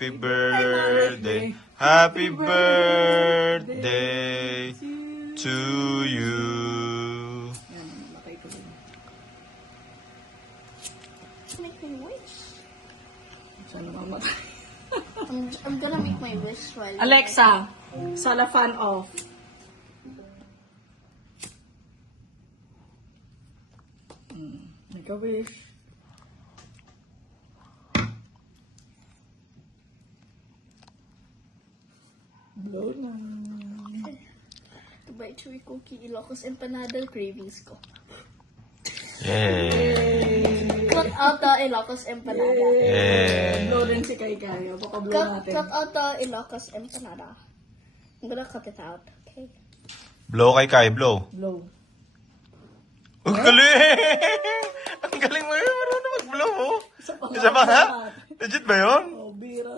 Happy birthday, happy birthday to you. Yan, lakay ko din. Make my wish. Sana mamatay. I'm gonna make my wish while Alexa, Sala fan off. Make a wish. Blow na. to buy chewy cookie, Ilocos empanada cravings ko. Yay! Cut out the Ilocos empanada. Yay! Blow rin si Kai Kai. Baka blow natin. Cut out the Ilocos empanada. I'm gonna cut it out, okay? Blow kay Kai, blow. Blow. Ang galing! Ang galing mo yun, marunong mag-blow. Isa pa Isa pa nga? Legit ba yun? Oh, bira.